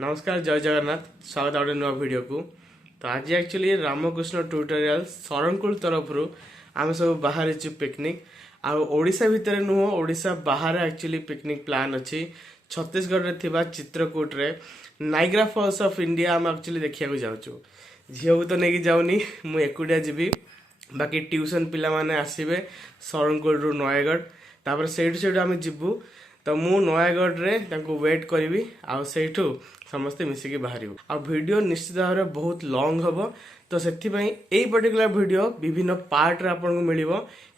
नमस्कार जय जगन्नाथ स्वागत है नुआ वीडियो को। तो आज एक्चुअली रामकृष्ण ट्यूटोरियल शरणकुल तरफ आम सब बाहर पिकनिक आशा भितर नुह ओडिशा बाहर एक्चुअली पिकनिक प्लान अच्छी छत्तीसगढ़ रे थिबा चित्रकूट रे नाइग्रा फॉल्स ऑफ इंडिया आम एक्चुअली देखा जाऊँ। झील को तो नहीं जाऊनी मु एकुटिया जीवी बाकी ट्यूशन पिला माने आसीबे शरणकुल रु नयगढ़ तापर सेठू आम जीवु। तो मु नयगढ़ रे तांको वेट करी आठू समस्ते मिसिकी बाहर वीडियो निश्चित भाव में बहुत लॉन्ग हम। तो से पर्टिकुलर वीडियो विभिन्न पार्ट रे आपको मिल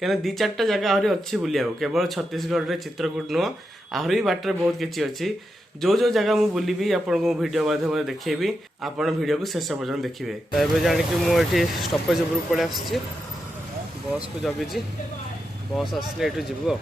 क्या दी चार्टा जगह आहरी अच्छी बुलिया केवल छत्तीसगढ़ रे चित्रकूट नुह आहरी बाटर बहुत किसी अच्छी जो जो जगह मुझे बुलबी आपको वीडियो माध्यम देखी आप वीडियो को शेष पर्यटन देखिए। तो ये जानिक मुझे स्टपेज उपर पड़े आस बस को जगी बस आसले ये जीव।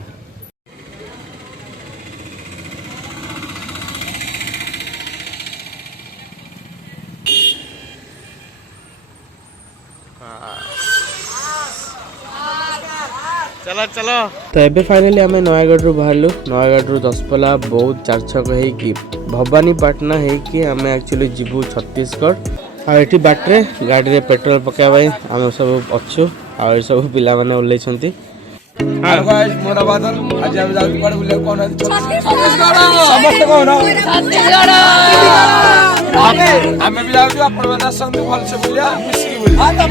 चलो चलो तो एबे फाइनली आम नयगढ़ रु बाहरलु। नयगढ़ रु दसपल्ला बौद्ध चार छक होगी भवानीपाटना होगी आम एक्चुअली जीवु छत्तीसगढ़। आठी बाटे गाड़ी रे पेट्रोल पकाई आम सब अच्छु आ सब पिला माने ओल्लै छंती। हां गाइस मोरा बादल आज हम जाउ पड़ बुले कोन छत्तीसगढ़ समस्त कोन छत्तीसगढ़ हमें भी जाउ अपन बना संग भल से बुलिया मिसी बुली हां तो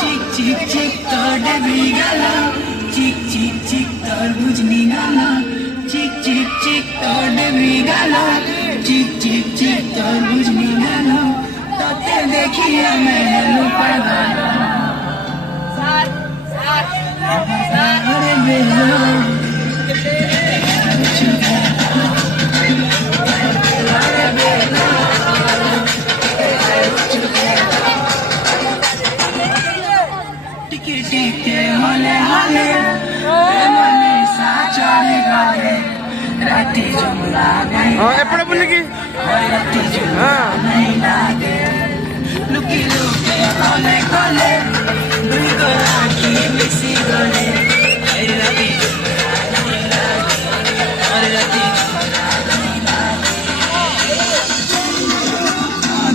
चिक चिक चिक तोड़े बिगाला चिक चिक चिक तरबुज निगाला चिक चिक चिक तोड़े बिगाला चिक चिक चिक तरबुज निगाला तोते देखिए मैं लुपागाला अरे बेलो टिके टिके हले हले मने साचारे गाले राती जुमला गई एपड़े बोले कि राती जुमला नहीं लागे लुकी लुके हले हले दुई को राखी मिसी गले राती जुमला नहीं लागे राती जुमला नहीं लागे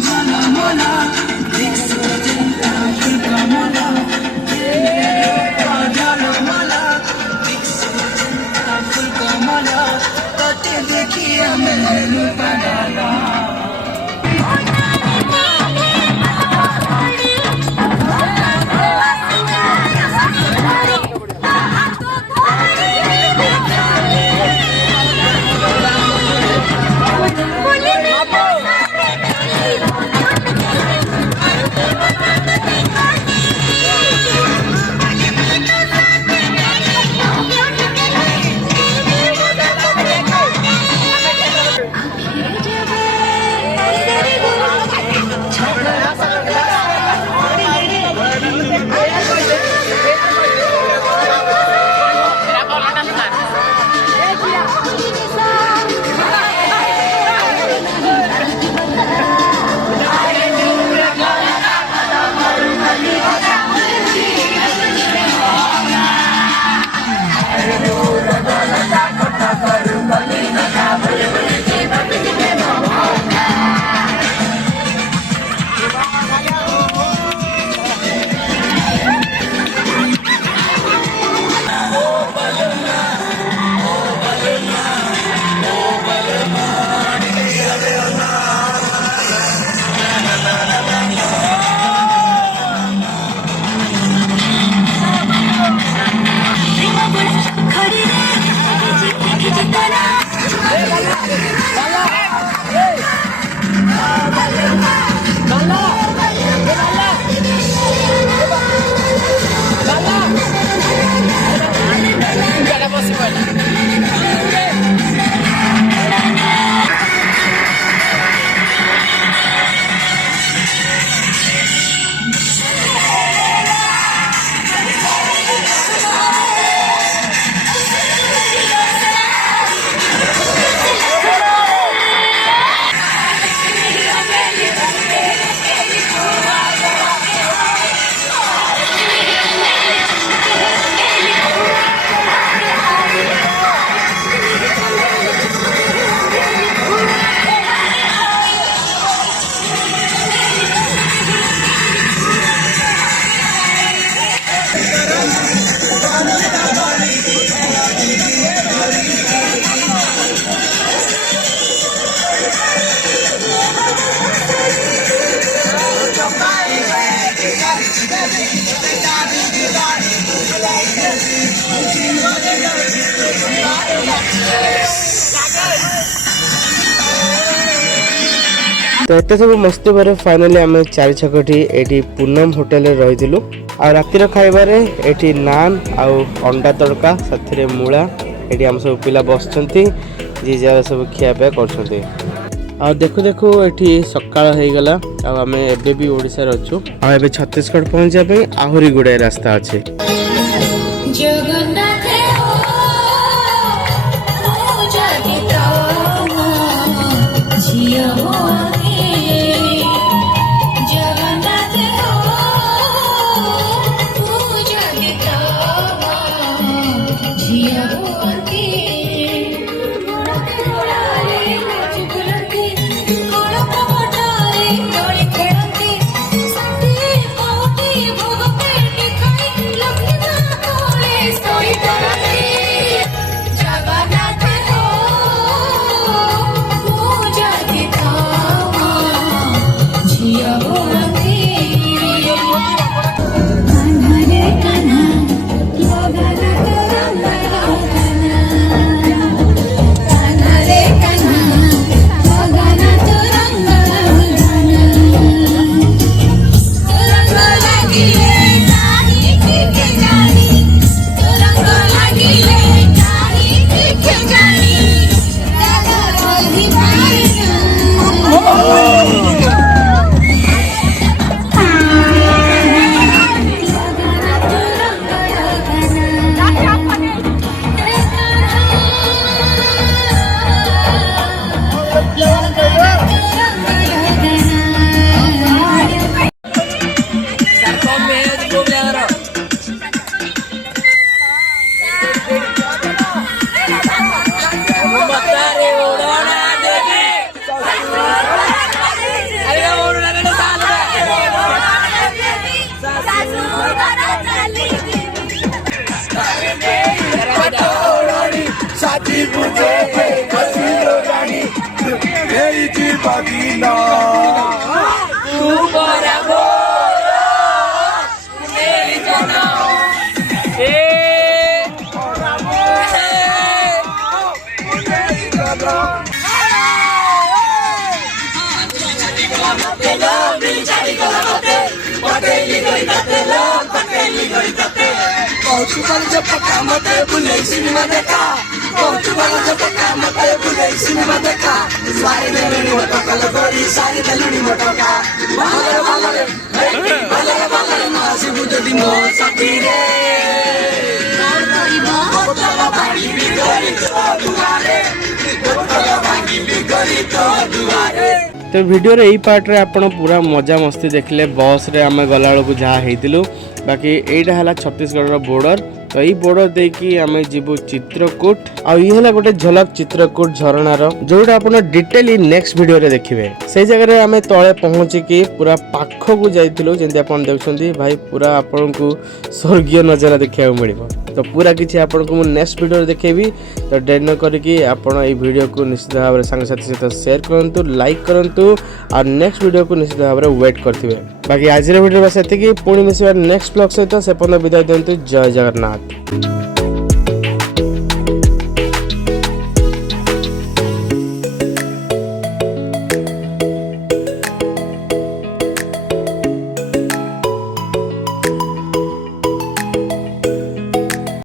जाना मोला देख सोचता फुल का मोला देखिए मैं लुपागाला तो एत सब मस्ती पर फाइनाली आम 4 छकटी एटी पूनम होटेल रही आ रातिर खाइबार एटी नान आउ अंडा तड़का साथी मूला एटी आम सब पिला बसଛନ୍ତି जी जा सब खियापिया कर देखु देखु ये सकाळ हो गला आम एबे भी ओडिसा अच्छु आ छत्तीसगढ़ पहुंचा आहुरी गुड़ाए रास्ता अच्छे। तो वीडियो रे पार्ट रे आपण पूरा मजा मस्ती देखले बस रे आम गला बेलू जहाँ होइतिलु बाकी एटा हला छत्तीसगढ़ रो बॉर्डर तो यही बॉर्डर देकी आम जीवु चित्रकूट आ ये हला गोटे झलक चित्रकूट झरणार जोटा आपण डिटेली नेक्स्ट वीडियो रे देखिबे से जगह रे आम तळे पहुंची पूरा पाख को जाइतिलु जेंति आपण देखछंती भाई पूरा आपण को स्वर्गीय नजारा देखिया मिलिबो तो पूरा किछि आपण को नेक्स्ट वीडियो रे देखेबी तो डेट न करके आपण ए वीडियो को निश्चित भाव रे संग साथी सहित शेयर करंतु लाइक करंतु और नेक्स्ट वीडियो को निश्चित भाव रे वेट करथिबे बाकी आज रे वीडियो बस एतिकी पुणी मिसिबा नेक्स्ट ब्लॉग सहित से पन विदाय देंतु जय जगन्नाथ।